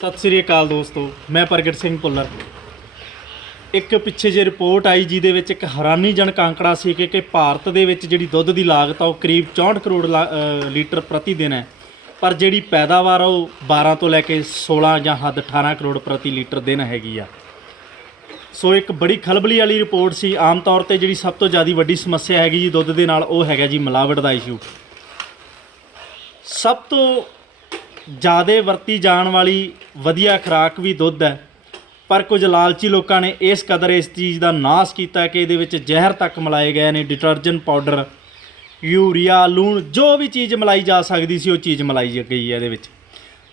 ਸਤਿ ਸ੍ਰੀ ਅਕਾਲ ਦੋਸਤੋ, ਮੈਂ ਪ੍ਰਗਟ ਸਿੰਘ ਭੁੱਲਰ। ਇੱਕ ਪਿੱਛੇ ਜੇ ਰਿਪੋਰਟ ਆਈ ਜਿਹਦੇ ਵਿੱਚ ਇੱਕ ਹੈਰਾਨੀਜਨਕ ਅੰਕੜਾ ਸੀ ਕਿ ਕਿ ਭਾਰਤ ਦੇ ਵਿੱਚ ਜਿਹੜੀ ਦੁੱਧ ਦੀ ਲਾਗਤ ਆ ਉਹ ਕਰੀਬ 64 ਕਰੋੜ ਲਾ- ਲੀਟਰ ਪ੍ਰਤੀ ਦਿਨ ਹੈ। ਪਰ ਜਿਹੜੀ ਪੈਦਾਵਾਰ ਆ ਉਹ 12 ਤੋਂ ਲੈ ਕੇ 16 ਜਾਂ ਹੱਦ 18 ਕਰੋੜ ਪ੍ਰਤੀ ਲੀਟਰ ਦਿਨ ਹੈਗੀ ਆ। ਸੋ ਇੱਕ ਬੜੀ ਖਲਬਲੀ ਵਾਲੀ ਰਿਪੋਰਟ ਸੀ। ਆਮ ਤੌਰ ਤੇ ਜਿਹੜੀ ਸਭ ਤੋਂ ਜ਼ਿਆਦਾ ਵੱਡੀ ਸਮੱਸਿਆ ਹੈਗੀ ਜੀ ਦੁੱਧ ਦੇ ਨਾਲ ਉਹ ਹੈਗਾ ਜੀ ਮਿਲਾਵਟ ਦਾ ਇਸ਼ੂ ਸਭ ਤੋਂ ਜ਼ਿਆਦਾ ਵਰਤੀ ਜਾਣ ਵਾਲੀ ਵਧੀਆ ਖੁਰਾਕ ਵੀ ਦੁੱਧ ਹੈ। ਪਰ ਕੁਝ ਲਾਲਚੀ ਲੋਕਾਂ ਨੇ ਇਸ ਕਦਰ ਇਸ ਚੀਜ਼ ਦਾ ਨਾਸ ਕੀਤਾ ਕਿ ਇਹਦੇ ਵਿੱਚ ਜ਼ਹਿਰ ਤੱਕ ਮਿਲਾਏ ਗਏ ਨੇ ਡਿਟਰਜੈਂਟ ਪਾਊਡਰ ਯੂਰੀਆ, ਲੂਣ, ਜੋ ਵੀ ਚੀਜ਼ ਮਿਲਾਈ ਜਾ ਸਕਦੀ ਸੀ ਉਹ ਚੀਜ਼ ਮਿਲਾਈ ਗਈ ਹੈ ਇਹਦੇ ਵਿੱਚ।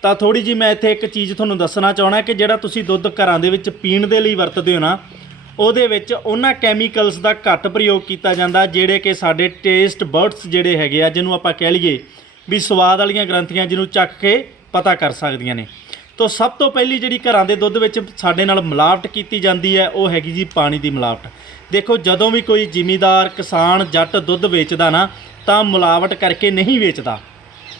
ਤਾਂ ਥੋੜੀ ਜੀ ਮੈਂ ਇੱਥੇ ਇੱਕ ਚੀਜ਼ ਤੁਹਾਨੂੰ ਦੱਸਣਾ ਚਾਹਣਾ ਕਿ ਜਿਹੜਾ ਤੁਸੀਂ ਦੁੱਧ ਘਰਾਂ ਦੇ ਵਿੱਚ ਪੀਣ ਦੇ ਲਈ ਵਰਤਦੇ ਹੋ ਨਾ, ਉਹਦੇ ਵਿੱਚ ਉਹਨਾਂ ਕੈਮੀਕਲਸ ਦਾ ਘੱਟ ਪ੍ਰਯੋਗ ਕੀਤਾ ਜਾਂਦਾ ਜਿਹੜੇ ਕਿ ਸਾਡੇ ਟੇਸਟ ਬਰਡਸ ਜਿਹੜੇ ਹੈਗੇ ਆ, ਜਿਹਨੂੰ ਆਪਾਂ ਕਹਿ ਲਈਏ ਵੀ ਸਵਾਦ ਵਾਲੀਆਂ ਗ੍ਰੰਥੀਆਂ ਜਿਹਨੂੰ ਚੱਕ ਕੇ ਪਤਾ ਕਰ ਸਕਦੀਆਂ ਨੇ। ਤੋਂ ਸਭ ਤੋਂ ਪਹਿਲੀ ਜਿਹੜੀ ਘਰਾਂ ਦੇ ਦੁੱਧ ਵਿੱਚ ਸਾਡੇ ਨਾਲ ਮਿਲਾਵਟ ਕੀਤੀ ਜਾਂਦੀ ਹੈ, ਉਹ ਹੈਗੀ ਜੀ ਪਾਣੀ ਦੀ ਮਿਲਾਵਟ। ਦੇਖੋ, ਜਦੋਂ ਵੀ ਕੋਈ ਜ਼ਿਮੀਦਾਰ, ਕਿਸਾਨ ਜੱਟ ਦੁੱਧ ਵੇਚਦਾ ਨਾ, ਤਾਂ ਮਿਲਾਵਟ ਕਰਕੇ ਨਹੀਂ ਵੇਚਦਾ।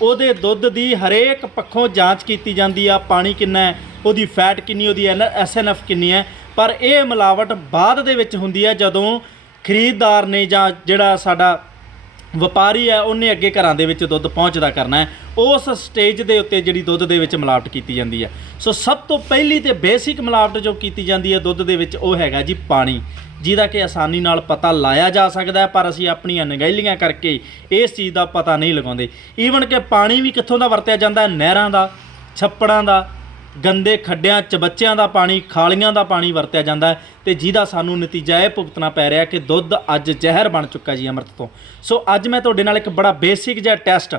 ਉਹਦੇ ਦੁੱਧ ਦੀ ਹਰੇਕ ਪੱਖੋਂ ਜਾਂਚ ਕੀਤੀ ਜਾਂਦੀ ਆ, ਪਾਣੀ ਕਿੰਨਾ ਹੈ, ਉਹਦੀ ਫੈਟ ਕਿੰਨੀ, ਉਹਦੀ ਐਸਐਨਐਫ ਕਿੰਨੀ ਹੈ। ਪਰ ਇਹ ਮਿਲਾਵਟ ਬਾਅਦ ਦੇ ਵਿੱਚ ਹੁੰਦੀ ਹੈ ਜਦੋਂ ਖਰੀਦਦਾਰ ਨੇ ਜਾਂ ਜਿਹੜਾ ਸਾਡਾ ਵਪਾਰੀ ਹੈ, ਉਹਨੇ ਅੱਗੇ ਘਰਾਂ ਦੇ ਵਿੱਚ ਦੁੱਧ ਪਹੁੰਚਦਾ ਕਰਨਾ ਹੈ। ਉਸ ਸਟੇਜ ਦੇ ਉੱਤੇ ਜਿਹੜੀ ਦੁੱਧ ਦੇ ਵਿੱਚ ਮਿਲਾਵਟ ਕੀਤੀ ਜਾਂਦੀ ਹੈ। ਸੋ ਸਭ ਤੋਂ ਪਹਿਲੀ ਤੇ ਬੇਸਿਕ ਮਿਲਾਵਟ ਜੋ ਕੀਤੀ ਜਾਂਦੀ ਹੈ ਦੁੱਧ ਦੇ ਵਿੱਚ, ਉਹ ਹੈਗਾ ਜੀ ਪਾਣੀ। ਜਿਹਦਾ ਕਿ ਆਸਾਨੀ ਨਾਲ ਪਤਾ ਲਾਇਆ ਜਾ ਸਕਦਾ ਹੈ, ਪਰ ਅਸੀਂ ਆਪਣੀਆਂ ਨਗਹਿਲੀਆਂ ਕਰਕੇ ਇਸ ਚੀਜ਼ ਦਾ ਪਤਾ ਨਹੀਂ ਲਗਾਉਂਦੇ। ਈਵਨ ਕਿ ਪਾਣੀ ਵੀ ਕਿੱਥੋਂ ਦਾ ਵਰਤਿਆ ਜਾਂਦਾ ਹੈ? ਨਹਿਰਾਂ ਦਾ, ਛੱਪੜਾਂ ਦਾ ਗੰਦੇ ਖੱਡਿਆਂ ਚਬੱਚਿਆਂ ਦਾ ਪਾਣੀ, ਖਾਲੀਆਂ ਦਾ ਪਾਣੀ ਵਰਤਿਆ ਜਾਂਦਾ ਹੈ ਤੇ ਜਿਹਦਾ ਸਾਨੂੰ ਨਤੀਜਾ ਇਹ ਭੁਗਤਣਾ ਪੈ ਰਿਹਾ ਕਿ ਦੁੱਧ ਅੱਜ ਜ਼ਹਿਰ ਬਣ ਚੁੱਕਾ ਜੀ ਅੰਮ੍ਰਿਤ ਤੋਂ। ਸੋ ਅੱਜ ਮੈਂ ਤੁਹਾਡੇ ਨਾਲ ਇੱਕ ਬੜਾ ਬੇਸਿਕ ਜਿਹਾ ਟੈਸਟ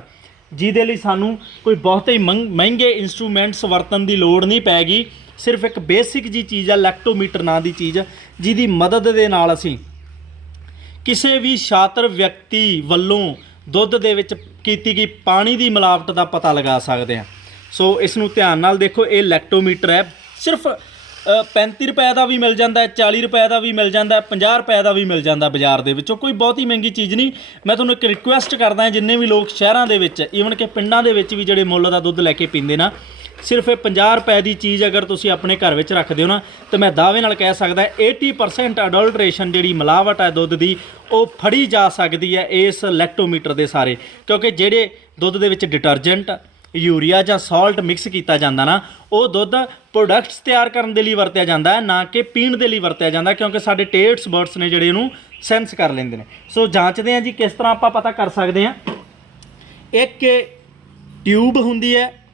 ਜਿਹਦੇ ਲਈ ਸਾਨੂੰ ਕੋਈ ਬਹੁਤ ਹੀ ਮੰਗ- ਮਹਿੰਗੇ ਇਨਸਟਰੂਮੈਂਟਸ ਵਰਤਣ ਦੀ ਲੋੜ ਨਹੀਂ ਪੈਗੀ। ਸਿਰਫ ਇੱਕ ਬੇਸਿਕ ਜੀ ਚੀਜ਼ ਆ ਲੈਕਟੋਮੀਟਰ ਨਾਂ ਦੀ ਚੀਜ਼, ਜਿਹਦੀ ਮਦਦ ਦੇ ਨਾਲ ਅਸੀਂ ਕਿਸੇ ਵੀ ਛਾਤਰ ਵਿਅਕਤੀ ਵੱਲੋਂ ਦੁੱਧ ਦੇ ਵਿੱਚ ਕੀਤੀ ਗਈ ਪਾਣੀ ਦੀ ਮਿਲਾਵਟ ਦਾ ਪਤਾ ਲਗਾ ਸਕਦੇ ਹਾਂ। ਸੋ ਇਸ ਨੂੰ ਧਿਆਨ ਨਾਲ ਦੇਖੋ ਇਹ ਲੈਕਟੋਮੀਟਰ ਹੈ। ਸਿਰਫ ਅ, 35 ਰੁਪਏ ਦਾ ਵੀ ਮਿਲ ਜਾਂਦਾ ਹੈ 40 ਰੁਪਏ ਦਾ ਵੀ ਮਿਲ ਜਾਂਦਾ ਹੈ 50 ਰੁਪਏ ਦਾ ਵੀ ਮਿਲ ਜਾਂਦਾ ਬਾਜ਼ਾਰ ਦੇ ਵਿੱਚੋਂ। ਕੋਈ ਬਹੁਤੀ ਮਹਿੰਗੀ ਚੀਜ਼ ਨਹੀਂ। ਮੈਂ ਤੁਹਾਨੂੰ ਇੱਕ ਰਿਕੁਐਸਟ ਕਰਦਾ ਹਾਂ ਜਿੰਨੇ ਵੀ ਲੋਕ ਸ਼ਹਿਰਾਂ ਦੇ ਵਿੱਚ ਈਵਨ ਕਿ ਪਿੰਡਾਂ ਦੇ ਵਿੱਚ ਵੀ ਜਿਹੜੇ ਮੁੱਲ ਦਾ ਦੁੱਧ ਲੈ ਕੇ ਪੀਂਦੇ ਨਾ ਸਿਰਫ ਇਹ 50 ਰੁਪਏ ਦੀ ਚੀਜ਼ ਅਗਰ ਤੁਸੀਂ ਆਪਣੇ ਘਰ ਵਿੱਚ ਰੱਖਦੇ ਹੋ ਨਾ ਤੇ ਮੈਂ ਦਾਅਵੇ ਨਾਲ ਕਹਿ ਸਕਦਾ 80% ਅਡਲਟ੍ਰੇਸ਼ਨ ਜਿਹੜੀ ਮਿਲਾਵਟ ਹੈ ਦੁੱਧ ਦੀ ਉਹ ਫੜੀ ਜਾ ਸਕਦੀ ਹੈ ਇਸ ਲੈਕਟੋਮੀਟਰ ਦੇ ਸਾਰੇ। ਕਿਉਂਕਿ ਜਿਹੜੇ ਦੁੱਧ ਦੇ ਵਿੱਚ ਡਿਟਰਜੈਂਟ ਯੂਰੀਆ ਜਾਂ ਸਾਲਟ ਮਿਕਸ ਕੀਤਾ ਜਾਂਦਾ ਨਾ, ਉਹ ਦੁੱਧ ਪ੍ਰੋਡਕਟਸ ਤਿਆਰ ਕਰਨ ਦੇ ਲਈ ਵਰਤਿਆ ਜਾਂਦਾ ਹੈ, ਨਾ ਕਿ ਪੀਣ ਦੇ ਲਈ ਵਰਤਿਆ ਜਾਂਦਾ, ਕਿਉਂਕਿ ਸਾਡੇ ਟੇਟਸ ਬਰਡਸ ਨੇ ਜਿਹੜੇ ਇਹਨੂੰ ਸੈਂਸ ਕਰ ਲੈਂਦੇ ਨੇ। ਸੋ ਜਾਂਚਦੇ ਹਾਂ ਜੀ ਕਿਸ ਤਰ੍ਹਾਂ ਆਪਾਂ ਪਤਾ ਕਰ ਸਕਦੇ ਹਾਂ। ਇੱਕ ਟਿਊਬ ਹੁੰਦੀ ਹੈ,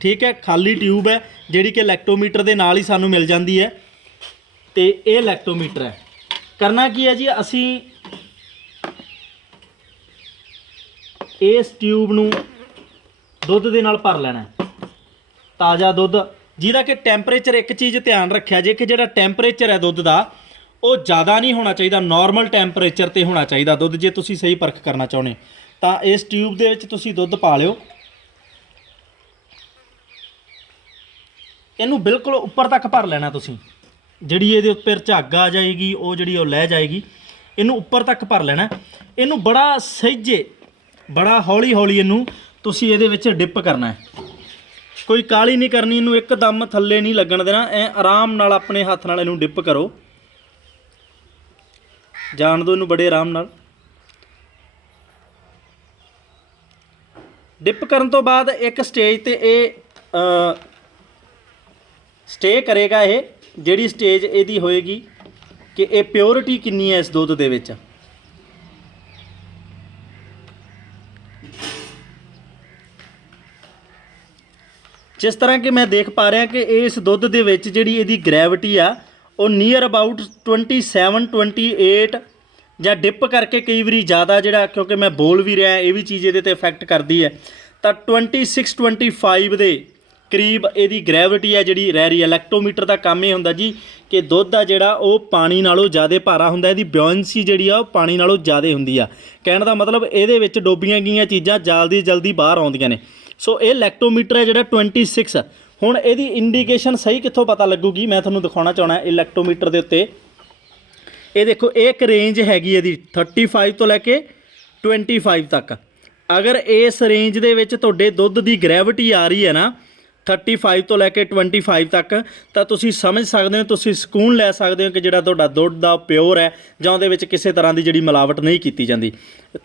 ਠੀਕ ਹੈ, ਖਾਲੀ ਟਿਊਬ ਹੈ, ਜਿਹੜੀ ਕਿ ਲੈਕਟੋਮੀਟਰ ਦੇ ਨਾਲ ਹੀ ਸਾਨੂੰ ਮਿਲ ਜਾਂਦੀ ਹੈ। ਤੇ ਇਹ ਲੈਕਟੋਮੀਟਰ ਹੈ। ਕਰਨਾ ਕੀ ਹੈ ਜੀ, ਅਸੀਂ ਇਸ ਟਿਊਬ ਨੂੰ ਦੁੱਧ ਦੇ ਨਾਲ ਭਰ ਲੈਣਾ ਤਾਜ਼ਾ ਦੁੱਧ, ਜਿਹਦਾ ਕਿ ਟੈਂਪਰੇਚਰ ਇੱਕ ਚੀਜ਼ ਧਿਆਨ ਰੱਖਿਆ ਜੇ ਕਿ ਜਿਹੜਾ ਟੈਂਪਰੇਚਰ ਹੈ ਦੁੱਧ ਦਾ, ਉਹ ਜ਼ਿਆਦਾ ਨਹੀਂ ਹੋਣਾ ਚਾਹੀਦਾ ਨਾਰਮਲ ਟੈਂਪਰੇਚਰ ਤੇ ਹੋਣਾ ਚਾਹੀਦਾ ਦੁੱਧ, ਜੇ ਤੁਸੀਂ ਸਹੀ ਪਰਖ ਕਰਨਾ ਚਾਹੁੰਦੇ ਤਾਂ ਇਸ ਟਿਊਬ ਦੇ ਵਿੱਚ ਤੁਸੀਂ ਦੁੱਧ ਪਾ ਲਿਓ। ਇਹਨੂੰ ਬਿਲਕੁਲ ਉੱਪਰ ਤੱਕ ਭਰ ਲੈਣਾ ਤੁਸੀਂ। ਜਿਹੜੀ ਇਹਦੇ ਉੱਪਰ ਝੱਗ ਆ ਜਾਏਗੀ, ਉਹ ਜਿਹੜੀ ਉਹ ਲੈ ਜਾਏਗੀ, ਇਹਨੂੰ ਉੱਪਰ ਤੱਕ ਭਰ ਲੈਣਾ ਇਹਨੂੰ ਬੜਾ ਸਹਿਜੇ, ਬੜਾ ਹੌਲੀ ਹੌਲੀ ਇਹਨੂੰ ਤੁਸੀਂ ਇਹਦੇ ਵਿੱਚ ਡਿਪ ਕਰਨਾ ਹੈ। ਕੋਈ ਕਾਲੀ ਨਹੀਂ ਕਰਨੀ, ਇਹਨੂੰ ਇੱਕਦਮ ਥੱਲੇ ਨਹੀਂ ਲੱਗਣ ਦੇਣਾ। ਐ ਆਰਾਮ ਨਾਲ ਆਪਣੇ ਹੱਥ ਨਾਲ ਇਹਨੂੰ ਡਿਪ ਕਰੋ। ਜਾਣ ਦਿਓ ਇਹਨੂੰ ਬੜੇ ਆਰਾਮ ਨਾਲ। ਡਿਪ ਕਰਨ ਤੋਂ ਬਾਅਦ ਇੱਕ ਸਟੇਜ ਤੇ ਇਹ ਸਟੇ ਕਰੇਗਾ ਇਹ, ਜਿਹੜੀ ਸਟੇਜ ਇਹਦੀ ਹੋਏਗੀ ਕਿ ਇਹ ਪਿਓਰਿਟੀ ਕਿੰਨੀ ਹੈ ਇਸ ਦੁੱਧ ਦੇ ਵਿੱਚ? ਜਿਸ ਤਰ੍ਹਾਂ ਕਿ ਮੈਂ ਦੇਖ ਪਾ ਰਿਹਾ ਕਿ ਇਸ ਦੁੱਧ ਦੇ ਵਿੱਚ ਜਿਹੜੀ ਇਹਦੀ ਗ੍ਰੈਵਿਟੀ ਆ, ਉਹ ਨੀਅਰ ਅਬਾਊਟ 27 28 ਜਾਂ ਡਿਪ ਕਰਕੇ ਕਈ ਵਾਰੀ ਜ਼ਿਆਦਾ ਜਿਹੜਾ, ਕਿਉਂਕਿ ਮੈਂ ਬੋਲ ਵੀ ਰਿਹਾ, ਇਹ ਵੀ ਚੀਜ਼ ਇਹਦੇ ਤੇ ਇਫੈਕਟ ਕਰਦੀ ਹੈ। ਤਾਂ 26 25 ਦੇ ਕਰੀਬ ਇਹਦੀ ਗ੍ਰੈਵਿਟੀ ਹੈ ਜਿਹੜੀ ਰਹਿ ਰਹੀ ਹੈ। ਲੈਕਟੋਮੀਟਰ ਦਾ ਕੰਮ ਇਹ ਹੁੰਦਾ ਜੀ ਕਿ ਦੁੱਧ ਆ ਜਿਹੜਾ, ਉਹ ਪਾਣੀ ਨਾਲੋਂ ਜ਼ਿਆਦਾ ਭਾਰਾ ਹੁੰਦਾ, ਇਹਦੀ ਬਿਓਇੰਸੀ ਜਿਹੜੀ ਆ, ਉਹ ਪਾਣੀ ਨਾਲੋਂ ਜ਼ਿਆਦਾ ਹੁੰਦੀ ਆ। ਕਹਿਣ ਦਾ ਮਤਲਬ ਇਹਦੇ ਵਿੱਚ ਡੋਬੀਆਂ ਗਈਆਂ ਚੀਜ਼ਾਂ ਜਲਦੀ ਜਲਦੀ ਬਾਹਰ ਆਉਂਦੀਆਂ ਨੇ। ਸੋ ਇਹ ਲੈਕਟੋਮੀਟਰ ਹੈ ਜਿਹੜਾ 26 ਹੁਣ ਇਹਦੀ ਇੰਡੀਕੇਸ਼ਨ ਸਹੀ ਕਿੱਥੋਂ ਪਤਾ ਲੱਗੂਗੀ? ਮੈਂ ਤੁਹਾਨੂੰ ਦਿਖਾਉਣਾ ਚਾਹਣਾ ਇਹ ਦੇ ਉੱਤੇ। ਇਹ ਦੇਖੋ, ਇਹ ਇੱਕ ਰੇਂਜ ਹੈਗੀ ਇਹਦੀ 35 ਤੋਂ ਲੈ ਕੇ 25 ਤੱਕ। ਅਗਰ ਇਸ ਰੇਂਜ ਦੇ ਵਿੱਚ ਤੁਹਾਡੇ ਦੁੱਧ ਦੀ ਗ੍ਰੈਵਿਟੀ ਆ ਰਹੀ ਹੈ ਨਾ 35 ਤੋਂ ਲੈ ਕੇ 25 ਤੱਕ, ਤਾਂ ਤੁਸੀਂ ਸਮਝ ਸਕਦੇ ਹੋ, ਤੁਸੀਂ ਸਕੂਨ ਲੈ ਸਕਦੇ ਹੋ ਕਿ ਜਿਹੜਾ ਤੁਹਾਡਾ ਦੁੱਧ ਦਾ ਪਿਓਰ ਹੈ, ਜਾਂ ਉਹਦੇ ਵਿੱਚ ਕਿਸੇ ਤਰ੍ਹਾਂ ਦੀ ਜਿਹੜੀ ਮਿਲਾਵਟ ਨਹੀਂ ਕੀਤੀ ਜਾਂਦੀ।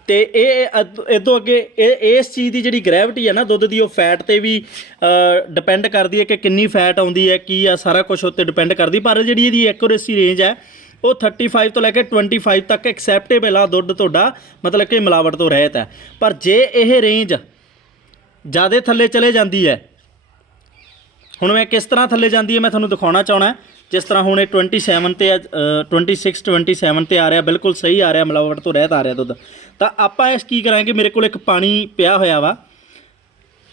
ਤੇ ਇਹ ਇਦੋਂ ਅੱਗੇ, ਇਹ, ਇਸ ਚੀਜ਼ ਦੀ ਜਿਹੜੀ ਗ੍ਰੈਵਿਟੀ ਹੈ ਨਾ, ਦੁੱਧ ਦੀ, ਉਹ ਫੈਟ ਤੇ ਵੀ ਡਿਪੈਂਡ ਕਰਦੀ ਹੈ ਕਿ ਕਿੰਨੀ ਫੈਟ ਆਉਂਦੀ ਹੈ, ਕੀ ਆ, ਸਾਰਾ ਕੁਝ ਉੱਤੇ ਡਿਪੈਂਡ ਕਰਦੀ ਪਰ ਜਿਹੜੀ ਇਹਦੀ ਐਕੂਰੇਸੀ ਰੇਂਜ ਹੈ, ਉਹ 35 ਤੋਂ ਲੈ ਕੇ 25 ਤੱਕ ਐਕਸੈਪਟੇਬਲ ਆ, ਦੁੱਧ ਤੁਹਾਡਾ, ਮਤਲਬ ਕਿ ਮਿਲਾਵਟ ਤੋਂ ਰਹਿਤ ਹੈ। ਪਰ ਜੇ ਇਹ ਰੇਂਜ ਜ਼ਿਆਦਾ ਥੱਲੇ ਚਲੇ ਜਾਂਦੀ ਹੈ ਹੁਣ ਮੈਂ ਕਿਸ ਤਰ੍ਹਾਂ ਥੱਲੇ ਜਾਂਦੀ ਹੈ ਮੈਂ ਤੁਹਾਨੂੰ ਦਿਖਾਉਣਾ ਚਾਹਣਾ ਜਿਸ ਤਰ੍ਹਾਂ ਹੁਣ ਇਹ 27 ਤੇ ਆ, ਅ, 26 27 ਤੇ ਆ ਰਿਹਾ ਬਿਲਕੁਲ ਸਹੀ ਆ ਰਿਹਾ ਮਿਲਾਵਟ ਤੋਂ ਰਹਿਤ ਆ ਰਿਹਾ ਦੁੱਧ। ਤਾਂ ਆਪਾਂ ਇਸ ਕੀ ਕਰਾਂਗੇ ਮੇਰੇ ਕੋਲ ਇੱਕ ਪਾਣੀ ਪਿਆ ਹੋਇਆ ਵਾ।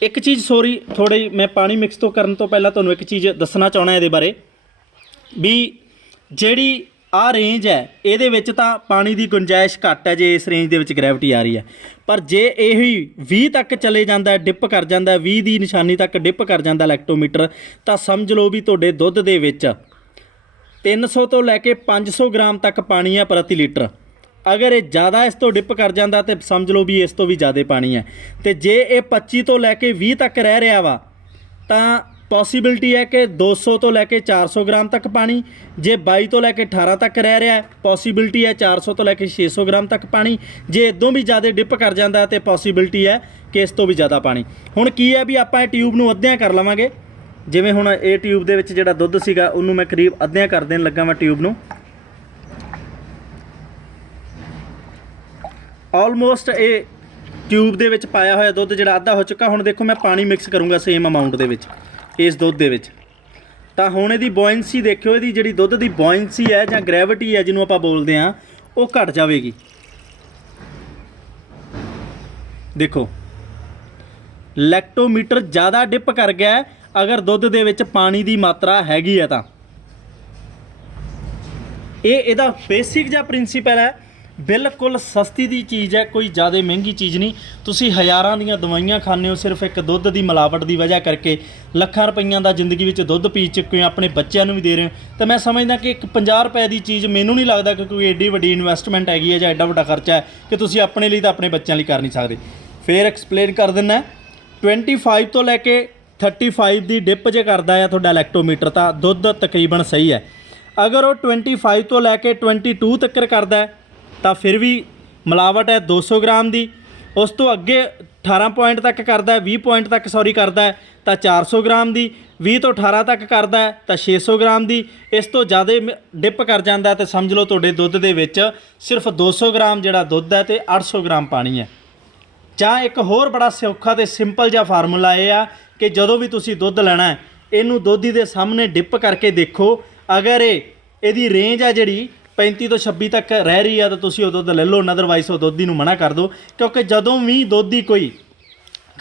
ਇੱਕ ਚੀਜ਼ ਸੋਰੀ ਥੋੜੀ ਮੈਂ ਪਾਣੀ ਮਿਕਸ ਤੋਂ ਕਰਨ ਤੋਂ ਪਹਿਲਾਂ ਤੁਹਾਨੂੰ ਇੱਕ ਚੀਜ਼ ਦੱਸਣਾ ਚਾਹਣਾ ਇਹਦੇ ਬਾਰੇ। ਵੀ ਜਿਹੜੀ ਆ ਰੇਂਜ ਹੈ, ਇਹਦੇ ਵਿੱਚ ਤਾਂ ਪਾਣੀ ਦੀ ਗੁੰਜਾਇਸ਼ ਘੱਟ ਹੈ ਜੇ ਇਸ ਰੇਂਜ ਦੇ ਵਿੱਚ ਗ੍ਰੈਵਿਟੀ ਆ ਰਹੀ ਹੈ। ਪਰ ਜੇ ਇਹ ਹੀ 20 ਤੱਕ ਚਲੇ ਜਾਂਦਾ ਹੈ ਡਿਪ ਕਰ ਜਾਂਦਾ ਹੈ 20 ਦੀ ਨਿਸ਼ਾਨੀ ਤੱਕ ਡਿਪ ਕਰ ਜਾਂਦਾ ਲੈਕਟੋਮੀਟਰ ਤਾਂ ਸਮਝ ਲਓ ਵੀ ਤੁਹਾਡੇ ਦੁੱਧ ਦੇ ਵਿੱਚ 300 ਤੋਂ ਲੈ ਕੇ 500 ਗ੍ਰਾਮ ਤੱਕ ਪਾਣੀ ਹੈ ਪ੍ਰਤੀ ਲੀਟਰ। ਅਗਰ ਇਹ ਜ਼ਿਆਦਾ ਇਸ ਤੋਂ ਡਿਪ ਕਰ ਜਾਂਦਾ ਤੇ ਸਮਝ ਲਓ ਵੀ ਇਸ ਤੋਂ ਵੀ ਜ਼ਿਆਦਾ ਪਾਣੀ ਹੈ। ਤੇ ਜੇ ਇਹ 25 ਤੋਂ ਲੈ ਕੇ 20 ਤੱਕ ਰਹਿ ਰਿਹਾ ਵਾ, ਤਾਂ ਪੋਸਿਬਿਲਿਟੀ ਹੈ ਕਿ 200 ਤੋਂ ਲੈ ਕੇ 400 ਗ੍ਰਾਮ ਤੱਕ ਪਾਣੀ, ਜੇ 22 ਤੋਂ ਲੈ ਕੇ 18 ਤੱਕ ਰਹਿ ਰਿਹਾ ਹੈ, ਪੋਸਿਬਿਲਿਟੀ ਹੈ 400 ਤੋਂ ਲੈ ਕੇ 600 ਗ੍ਰਾਮ ਤੱਕ ਪਾਣੀ, ਜੇ ਇਦੋਂ ਵੀ ਜ਼ਿਆਦਾ ਡਿਪ ਕਰ ਜਾਂਦਾ ਹੈ ਤੇ ਪੋਸਿਬਿਲਿਟੀ ਹੈ ਕਿ ਇਸ ਤੋਂ ਵੀ ਜ਼ਿਆਦਾ ਪਾਣੀ। ਹੁਣ ਕੀ ਹੈ ਵੀ ਆਪਾਂ ਇਹ ਟਿਊਬ ਨੂੰ ਅੱਧਿਆਂ ਕਰ ਲਵਾਂਗੇ। ਜਿਵੇਂ ਹੁਣ ਇਹ ਟਿਊਬ ਦੇ ਵਿੱਚ ਜਿਹੜਾ ਦੁੱਧ ਸੀਗਾ, ਉਹਨੂੰ ਮੈਂ ਕਰੀਬ ਅੱਧਿਆਂ ਕਰ ਦੇਣ ਲੱਗਾ ਮੈਂ ਟਿਊਬ ਨੂੰ। ਆਲਮੋਸਟ ਇਹ ਟਿਊਬ ਦੇ ਵਿੱਚ ਪਾਇਆ ਹੋਇਆ ਦੁੱਧ ਜਿਹੜਾ ਅੱਧਾ ਹੋ ਚੁੱਕਾ, ਹੁਣ ਦੇਖੋ ਮੈਂ ਪਾਣੀ ਮਿਕਸ ਕਰੂੰਗਾ ਸੇਮ ਅਮਾਉਂਟ ਦੇ ਵਿੱਚ। ਇਸ ਦੁੱਧ ਦੇ ਵਿੱਚ। ਤਾਂ ਹੁਣ ਇਹਦੀ ਬੋਇੰਸੀ ਦੇਖਿਓ, ਇਹਦੀ ਜਿਹੜੀ ਦੁੱਧ ਦੀ ਬੋਇੰਸੀ ਹੈ ਜਾਂ ਗ੍ਰੈਵਿਟੀ ਹੈ ਜਿਹਨੂੰ ਆਪਾਂ ਬੋਲਦੇ ਆ ਉਹ ਘਟ ਜਾਵੇਗੀ। ਦੇਖੋ ਲੈਕਟੋਮੀਟਰ ਜ਼ਿਆਦਾ ਡਿਪ ਕਰ ਗਿਆ ਅਗਰ ਦੁੱਧ ਦੇ ਵਿੱਚ ਪਾਣੀ ਦੀ ਮਾਤਰਾ ਹੈਗੀ ਹੈ ਤਾਂ। ਇਹ ਇਹਦਾ ਬੇਸਿਕ ਜਿਹਾ ਪ੍ਰਿੰਸੀਪਲ ਹੈ ਬਿਲਕੁਲ ਸਸਤੀ ਦੀ ਚੀਜ਼ ਹੈ, ਕੋਈ ਜ਼ਿਆਦਾ ਮਹਿੰਗੀ ਚੀਜ਼ ਨਹੀਂ। ਤੁਸੀਂ ਹਜ਼ਾਰਾਂ ਦੀਆਂ ਦਵਾਈਆਂ ਖਾਂਦੇ ਹੋ, ਸਿਰਫ ਇੱਕ ਦੁੱਧ ਦੀ ਮਿਲਾਵਟ ਦੀ ਵਜ੍ਹਾ ਕਰਕੇ। ਲੱਖਾਂ ਰੁਪਈਆਂ ਦਾ ਜ਼ਿੰਦਗੀ ਵਿੱਚ ਦੁੱਧ ਪੀ ਚੁੱਕੇ ਹੋ, ਆਪਣੇ ਬੱਚਿਆਂ ਨੂੰ ਵੀ ਦੇ ਰਹੇ ਹੋ। ਤਾਂ ਮੈਂ ਸਮਝਦਾ ਕਿ ਇੱਕ 50 ਰੁਪਏ ਦੀ ਚੀਜ਼ ਮੈਨੂੰ ਨਹੀਂ ਲੱਗਦਾ ਕਿ ਕੋਈ ਐਡੀ ਵੱਡੀ ਇਨਵੈਸਟਮੈਂਟ ਹੈਗੀ ਹੈ ਜਾਂ ਐਡਾ ਵੱਡਾ ਖਰਚਾ ਹੈ ਕਿ ਤੁਸੀਂ ਆਪਣੇ ਲਈ ਤਾਂ ਆਪਣੇ ਬੱਚਿਆਂ ਲਈ ਕਰ ਨਹੀਂ ਸਕਦੇ। ਫੇਰ ਐਕਸਪਲੇਨ ਕਰ ਦਿੰਦਾ 25 ਤੋਂ ਲੈ ਕੇ 35 ਦੀ ਡਿਪ ਜੇ ਕਰਦਾ ਆ ਤੁਹਾਡਾ ਲੈਕਟੋਮੀਟਰ ਤਾਂ ਦੁੱਧ ਤਕਰੀਬਨ ਸਹੀ ਹੈ। ਅਗਰ ਉਹ 25 ਤੋਂ ਲੈ ਕੇ 22 ਤੱਕ ਕਰਦਾ ਹੈ ਤਾਂ ਫਿਰ ਵੀ ਮਿਲਾਵਟ ਹੈ 200 ਗ੍ਰਾਮ ਦੀ। ਉਸ ਤੋਂ ਅੱਗੇ 18 ਪੁਆਇੰਟ ਤੱਕ ਕਰਦਾ ਹੈ 20 ਪੁਆਇੰਟ ਤੱਕ ਸੌਰੀ ਕਰਦਾ ਹੈ, ਤਾਂ 400 ਗ੍ਰਾਮ ਦੀ। 20 ਤੋਂ 18 ਤੱਕ ਕਰਦਾ ਹੈ, ਤਾਂ 600 ਗ੍ਰਾਮ ਦੀ। ਇਸ ਤੋਂ ਜ਼ਿਆਦਾ ਡਿਪ ਕਰ ਜਾਂਦਾ ਹੈ ਤੇ ਸਮਝ ਲਓ ਤੁਹਾਡੇ ਦੁੱਧ ਦੇ ਵਿੱਚ ਸਿਰਫ 200 ਗ੍ਰਾਮ ਜਿਹੜਾ ਦੁੱਧ ਹੈ ਤੇ 800 ਗ੍ਰਾਮ ਪਾਣੀ ਹੈ। ਜਾਂ ਇੱਕ ਹੋਰ ਬੜਾ ਸੌਖਾ ਤੇ ਸਿੰਪਲ ਜਿਹਾ ਫਾਰਮੂਲਾ ਇਹ ਆ ਕਿ ਜਦੋਂ ਵੀ ਤੁਸੀਂ ਦੁੱਧ ਲੈਣਾ ਹੈ, ਇਹਨੂੰ ਦੋਧੀ ਦੇ ਸਾਹਮਣੇ ਡਿਪ ਕਰਕੇ ਦੇਖੋ। ਅਗਰ ਇਹ, ਇਹਦੀ ਰੇਂਜ ਆ ਜਿਹੜੀ 35 ਤੋਂ 26 ਤੱਕ ਰਹਿ ਰਹੀ ਆ ਤਾਂ ਤੁਸੀਂ ਉਹ ਦੁੱਧ ਲੈ ਲਓ ਅਦਰਵਾਈਜ਼ ਉਹ ਦੁੱਧ ਨੂੰ ਮਨਾ ਕਰ ਦਿਓ। ਕਿਉਂਕਿ ਜਦੋਂ ਵੀ ਦੋਧੀ ਕੋਈ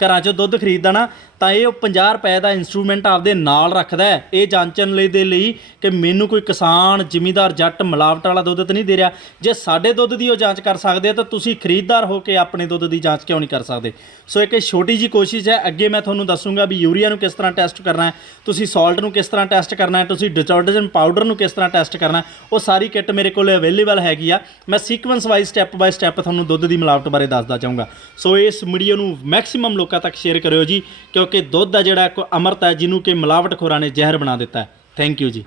ਘਰਾਂ 'ਚੋਂ ਦੁੱਧ ਖਰੀਦਦਾ ਨਾ ਤਾਂ ਇਹ ਉਹ 50 ਰੁਪਏ ਦਾ ਇਨਸਟਰੂਮੈਂਟ ਆਪਦੇ ਨਾਲ ਰੱਖਦਾ ਹੈ। ਇਹ ਜਾਂਚਣ ਲਈ ਦੇ ਲਈ ਕਿ ਮੈਨੂੰ ਕੋਈ ਕਿਸਾਨ, ਜ਼ਿਮੀਂਦਾਰ, ਜੱਟ ਮਿਲਾਵਟ ਵਾਲਾ ਦੁੱਧ ਤਾਂ ਨਹੀਂ ਦੇ ਰਿਹਾ। ਜੇ ਸਾਡੇ ਦੁੱਧ ਦੀ ਉਹ ਜਾਂਚ ਕਰ ਸਕਦੇ ਆ, ਤਾਂ ਤੁਸੀਂ ਖਰੀਦਦਾਰ ਹੋ ਕੇ ਆਪਣੇ ਦੁੱਧ ਦੀ ਜਾਂਚ ਕਿਉਂ ਨਹੀਂ ਕਰ ਸਕਦੇ? ਸੋ ਇੱਕ ਛੋਟੀ ਜੀ ਕੋਸ਼ਿਸ਼ ਹੈ। ਅੱਗੇ ਮੈਂ ਤੁਹਾਨੂੰ ਦੱਸੂਗਾ ਵੀ ਯੂਰੀਆ ਨੂੰ ਕਿਸ ਤਰ੍ਹਾਂ ਟੈਸਟ ਕਰਨਾ ਹੈ, ਤੁਸੀਂ ਸਾਲਟ ਨੂੰ ਕਿਸ ਤਰ੍ਹਾਂ ਟੈਸਟ ਕਰਨਾ ਹੈ, ਤੁਸੀਂ ਡਿਟਰਜੈਂਟ ਪਾਊਡਰ ਨੂੰ ਕਿਸ ਤਰ੍ਹਾਂ ਟੈਸਟ ਕਰਨਾ ਉਹ ਸਾਰੀ ਕਿੱਟ ਮੇਰੇ ਕੋਲ ਅਵੇਲੇਬਲ ਹੈਗੀ ਆ। ਮੈਂ sequence wise step by step ਤੁਹਾਨੂੰ ਦੁੱਧ ਦੀ ਮਿਲਾਵਟ ਬਾਰੇ ਦੱਸਦਾ ਚਾਹੂੰਗਾ ਸੋ ਇਸ ਵੀਡੀਓ ਨੂੰ ਮੈਕਸਿਮਮ ਲੋਕਾਂ ਤੱਕ ਸ਼ੇਅਰ ਕਰਿਓ ਜੀ, ਕਿਉਂਕਿ ਦੁੱਧ ਦਾ ਜਿਹੜਾ ਕੋ ਅਮਰਤ ਹੈ, ਜਿਹਨੂੰ ਕਿ ਮਿਲਾਵਟ ਮਿਲਾਵਟਖੋਰਾਂ ਨੇ ਜ਼ਹਿਰ ਬਣਾ ਦਿੱਤਾ ਹੈ। ਥੈਂਕ ਯੂ ਜੀ।